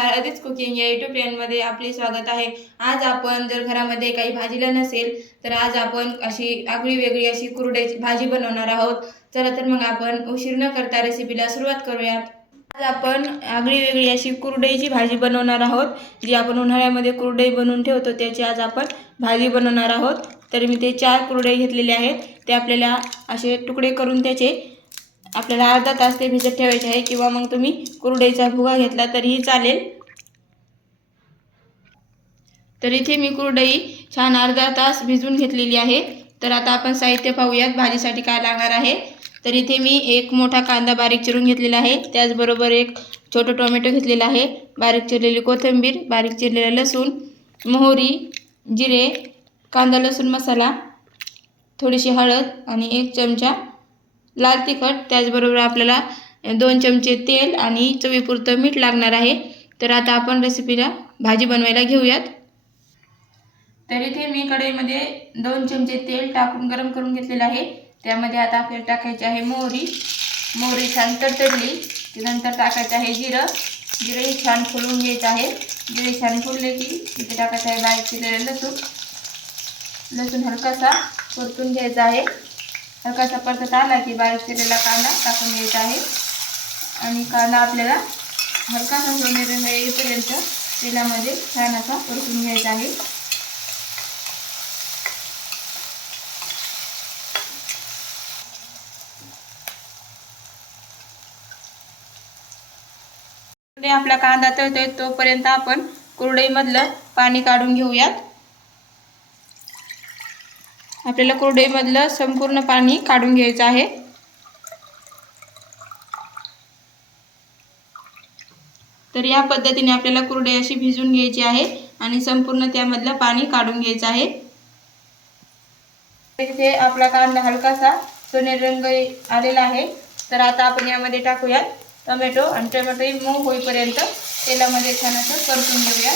नमस्कार, अदित कुकिंग या यूट्यूब चॅनलमध्ये आपले स्वागत आहे। आज आपण जर घरामध्ये काही भाजीला नसेल तर आज आपण अशी आगळी वेगळी अशी कुरडईची भाजी बनवणार आहोत। चला तर मग आपण उशीर न करता रेसिपीला सुरुवात करूयात। आज आपण आगळी वेगळी अशी कुरडईची भाजी बनवणार आहोत, जी आपण उन्हाळ्यामध्ये कुरडई बनवून ठेवतो त्याची आज आपण भाजी बनवणार आहोत। तर मी ते 4 कुरडई घेतलेले आहेत, ते आपल्याला असे तुकडे करून त्याचे आपल्याला अर्धा तास ते भिजत ठेवायचे आहे, किंवा मग तुम्ही कुरडईचा भुगा घेतला तरीही चालेल। तर इथे मी कुरडई छान अर्धा तास भिजवून घेतलेली आहे। तर आता आपण साहित्य पाहूयात भाजीसाठी काय लागणार आहे। तर इथे मी एक मोठा कांदा बारीक चिरून घेतलेला आहे, त्याचबरोबर एक छोटा टोमॅटो घेतलेला आहे, बारीक चिरलेली कोथिंबीर, बारीक चिरलेला लसूण, मोहरी, जिरे, कांदा लसूण मसाला, थोडीशी हळद आणि 1 चमचा लाल तिखट, त्याचबरोबर आपल्याला 2 चमचे तेल आणि चवीपुरतं मीठ लागणार आहे। तर आता आपण रेसिपीला भाजी बनवायला घेऊयात। तर इथे मी कढईमध्ये 2 चमचे तेल टाकून गरम करून घेतलेले आहे। त्यामध्ये आता आपल्याला टाकायचे आहे मोहरी। मोहरी छान तडतडली की नंतर टाकायचे आहे जिरं। जिरे छान फुलवून घ्यायचे आहे। जिरे छान फुलले की इथे टाकायचे आहे बारीक चिरलेले लसूण। लसूण हलकासा परतून घ्यायचा आहे। हलकासा परतत आला की बारीक चिरलेला कांदा टाकून घ्यायचा आहे आणि कांदा आपल्याला हलकासा सोनेरी रंग येईपर्यंत तेलामध्ये छान असा परतून घ्यायचा आहे। आपला कांदा तळतोय तोपर्यंत आपण कुरडईमधलं पाणी काढून घेऊयात। आपल्याला कुरडईमधलं संपूर्ण पाणी काढून घ्यायचं आहे। तर या पद्धतीने आपल्याला कुरडई अशी भिजवून घ्यायची आहे आणि संपूर्ण त्यामधलं पाणी काढून घ्यायचं आहे। इथे आपला कांदा हलकासा सोनेरी रंग आलेला आहे। तर आता आपण यामध्ये टाकूयात टोमॅटो आणि टोमॅटो मऊ होईपर्यंत तेलामध्ये छान असं परतून घेऊया।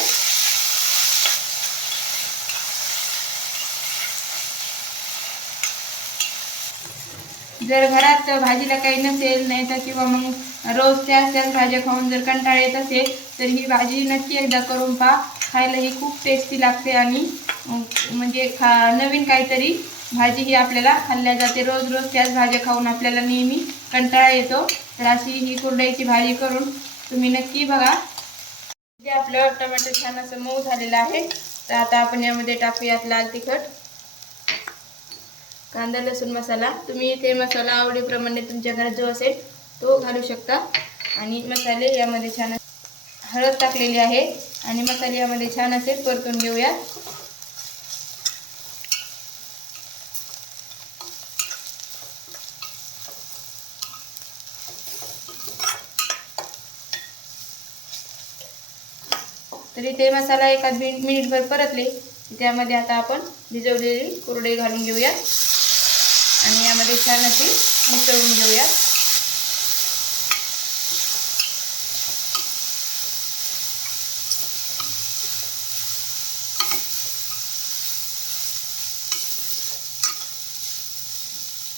जर घरात भाजीला काही नसेल नाही तर किंवा मग रोज त्याच भाज्या खाऊन जर कंटाळा येत असेल तर ही भाजी नक्की एकदा करून पहा। खायला ही खूप टेस्टी लागते आणि म्हणजे नवीन काहीतरी भाजी ही आपल्याला खाल्ल्या जाते। रोज रोज त्याच भाज्या खाऊन आपल्याला नेहमी कंटाळा येतो। तर अशी ही कुरडईची भाजी करून तुम्ही नक्की बघा। जे आपलं टोमॅटो छान असं मऊ झालेलं आहे, तर आता आपण यामध्ये टाकूयात लाल तिखट, कांदा लसूण मसाला। तुम्ही इथे मसाला आवडीप्रमाणे तुमच्या घरात जो असेल तो घालू शकता। आणि मसाले यामध्ये छान हळद टाकलेली आहे आणि मसाले यामध्ये छान असे परतून घेऊया। तरी ते मसाला एखाद मिनिटभर परतले त्यामध्ये आता आपण भिजवलेली कुरडई घालून घेऊया आणि यामध्ये छान अशी मिसळून घेऊया।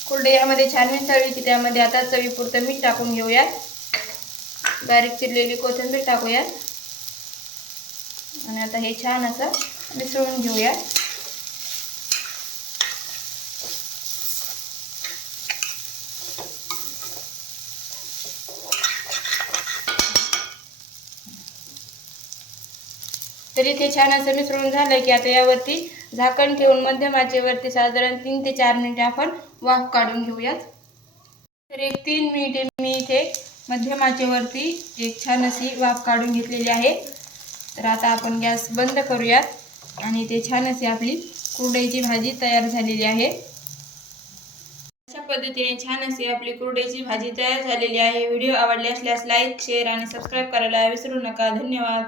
कुरडई यामध्ये छान मिसळली की त्यामध्ये आता चवीपुरतं मीठ टाकून घेऊयात, बारीक चिरलेली कोथिंबीर टाकूयात आणि आता हे छान असं मिसळून घेऊया। तरी ते छान असं मिसळून झालं की आता यावरती झाकण ठेवून मध्यम आचेवरती साधारण 3 ते 4 मिनिटे आपण वाफ काढून घेऊयात। तर 1-3 मिनिटे मी इथे मध्यम आचेवरती एक छान अशी वाफ काढून घेतलेली आहे। तर आता आपण गॅस बंद करूयात आणि ते छान अशी आपली कुरडईची भाजी तयार झालेली आहे। अशा पद्धतीने छान अशी आपली कुरडईची भाजी तयार झालेली आहे। व्हिडिओ आवडले असल्यास लाईक, शेअर आणि सबस्क्राईब करायला विसरू नका। धन्यवाद।